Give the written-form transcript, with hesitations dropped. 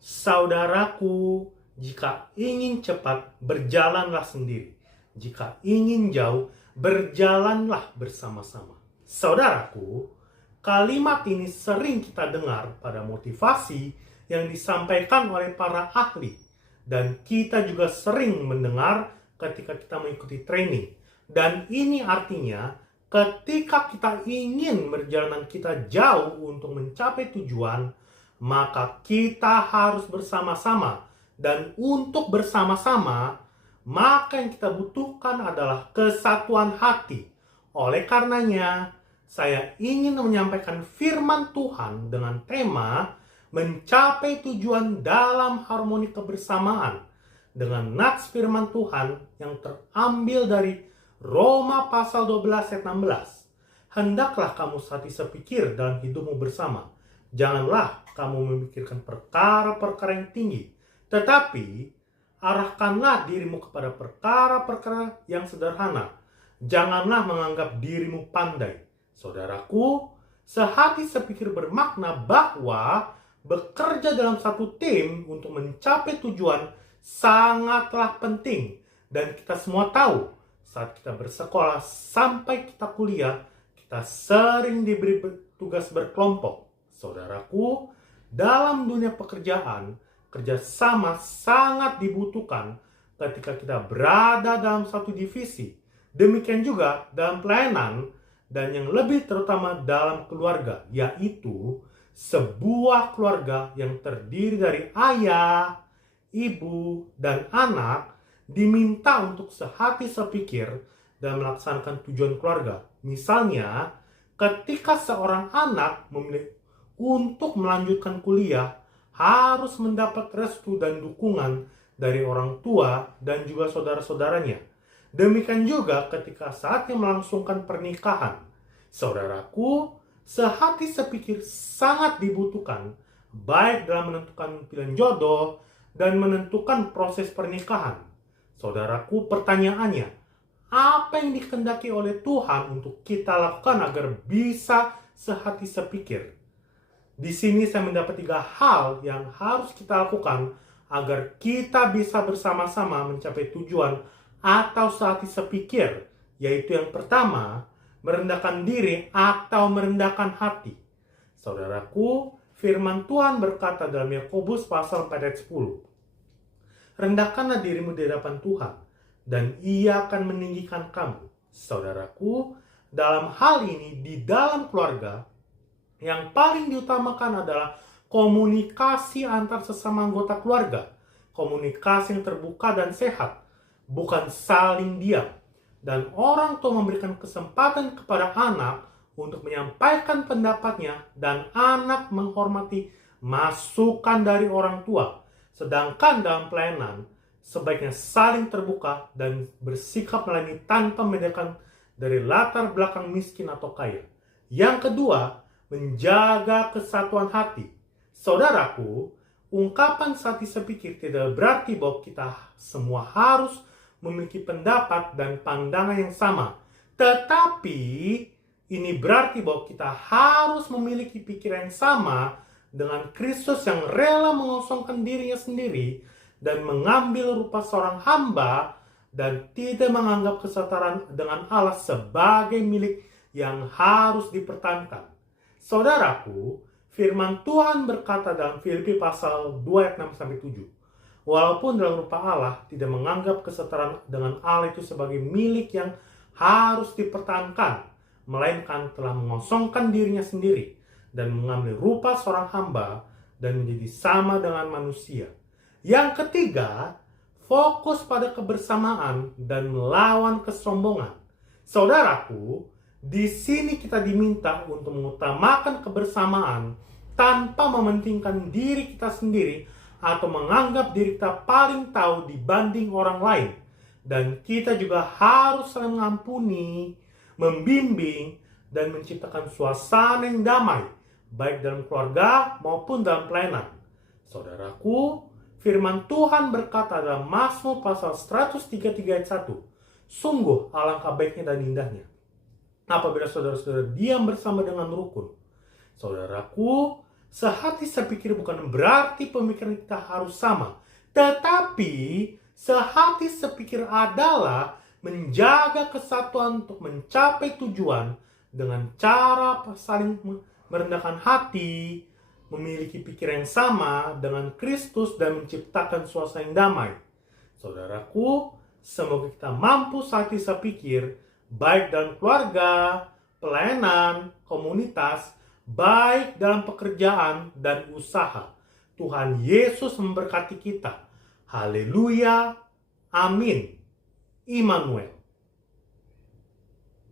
Saudaraku, jika ingin cepat, berjalanlah sendiri. Jika ingin jauh, berjalanlah bersama-sama. Saudaraku, kalimat ini sering kita dengar pada motivasi yang disampaikan oleh para ahli. Dan kita juga sering mendengar ketika kita mengikuti training. Dan ini artinya ketika kita ingin perjalanan kita jauh untuk mencapai tujuan, maka kita harus bersama-sama. Dan untuk bersama-sama, maka yang kita butuhkan adalah kesatuan hati. Oleh karenanya, saya ingin menyampaikan firman Tuhan dengan tema mencapai tujuan dalam harmoni kebersamaan, dengan nats firman Tuhan yang terambil dari Roma pasal 12 ayat 16. Hendaklah kamu hati sepikir dalam hidupmu bersama. Janganlah kamu memikirkan perkara-perkara yang tinggi, tetapi arahkanlah dirimu kepada perkara-perkara yang sederhana. Janganlah menganggap dirimu pandai. Saudaraku, sehati sepikir bermakna bahwa bekerja dalam satu tim untuk mencapai tujuan sangatlah penting. Dan kita semua tahu, saat kita bersekolah sampai kita kuliah, kita sering diberi tugas berkelompok. Saudaraku, dalam dunia pekerjaan, kerjasama sangat dibutuhkan ketika kita berada dalam satu divisi. Demikian juga dalam pelayanan dan yang lebih terutama dalam keluarga, yaitu sebuah keluarga yang terdiri dari ayah, ibu, dan anak diminta untuk sehati sepikir dan melaksanakan tujuan keluarga. Misalnya, ketika seorang anak memilih untuk melanjutkan kuliah, harus mendapat restu dan dukungan dari orang tua dan juga saudara-saudaranya. Demikian juga ketika saatnya melangsungkan pernikahan. Saudaraku, sehati sepikir sangat dibutuhkan, baik dalam menentukan pilihan jodoh dan menentukan proses pernikahan. Saudaraku, pertanyaannya, apa yang dikehendaki oleh Tuhan untuk kita lakukan agar bisa sehati sepikir? Di sini saya mendapat 3 hal yang harus kita lakukan agar kita bisa bersama-sama mencapai tujuan atau sehati sepikir, yaitu yang pertama, merendahkan diri atau merendahkan hati. Saudaraku, firman Tuhan berkata dalam Yakobus pasal 4 ayat 10, rendahkanlah dirimu di hadapan Tuhan, dan Ia akan meninggikan kamu. Saudaraku, dalam hal ini di dalam keluarga, yang paling diutamakan adalah komunikasi antar sesama anggota keluarga. Komunikasi yang terbuka dan sehat, bukan saling diam. Dan orang tua memberikan kesempatan kepada anak untuk menyampaikan pendapatnya dan anak menghormati masukan dari orang tua. Sedangkan dalam pelayanan, sebaiknya saling terbuka dan bersikap melayani tanpa membedakan dari latar belakang miskin atau kaya. Yang kedua, menjaga kesatuan hati. Saudaraku, ungkapan sehati sepikir tidak berarti bahwa kita semua harus memiliki pendapat dan pandangan yang sama. Tetapi, ini berarti bahwa kita harus memiliki pikiran yang sama dengan Kristus yang rela mengosongkan dirinya sendiri dan mengambil rupa seorang hamba dan tidak menganggap kesetaraan dengan Allah sebagai milik yang harus dipertahankan. Saudaraku, firman Tuhan berkata dalam Filipi pasal 2 ayat 6-7. Walaupun dalam rupa Allah tidak menganggap kesetaraan dengan Allah itu sebagai milik yang harus dipertahankan, melainkan telah mengosongkan dirinya sendiri dan mengambil rupa seorang hamba dan menjadi sama dengan manusia. Yang ketiga, fokus pada kebersamaan dan melawan kesombongan. Saudaraku, di sini kita diminta untuk mengutamakan kebersamaan tanpa mementingkan diri kita sendiri atau menganggap diri kita paling tahu dibanding orang lain. Dan kita juga harus saling mengampuni, membimbing, dan menciptakan suasana yang damai, baik dalam keluarga maupun dalam pelayanan. Saudaraku, firman Tuhan berkata dalam Mazmur pasal 133 ayat 1, sungguh alangkah baiknya dan indahnya apabila saudara-saudara diam bersama dengan rukun. Saudaraku, Sehati sepikir bukan berarti pemikiran kita harus sama. Tetapi sehati sepikir adalah menjaga kesatuan untuk mencapai tujuan dengan cara saling merendahkan hati, memiliki pikiran yang sama dengan Kristus dan menciptakan suasana yang damai. Saudaraku, semoga kita mampu sehati sepikir, baik dalam keluarga, pelayanan, komunitas, baik dalam pekerjaan dan usaha. Tuhan Yesus memberkati kita. Haleluya. Amin. Immanuel.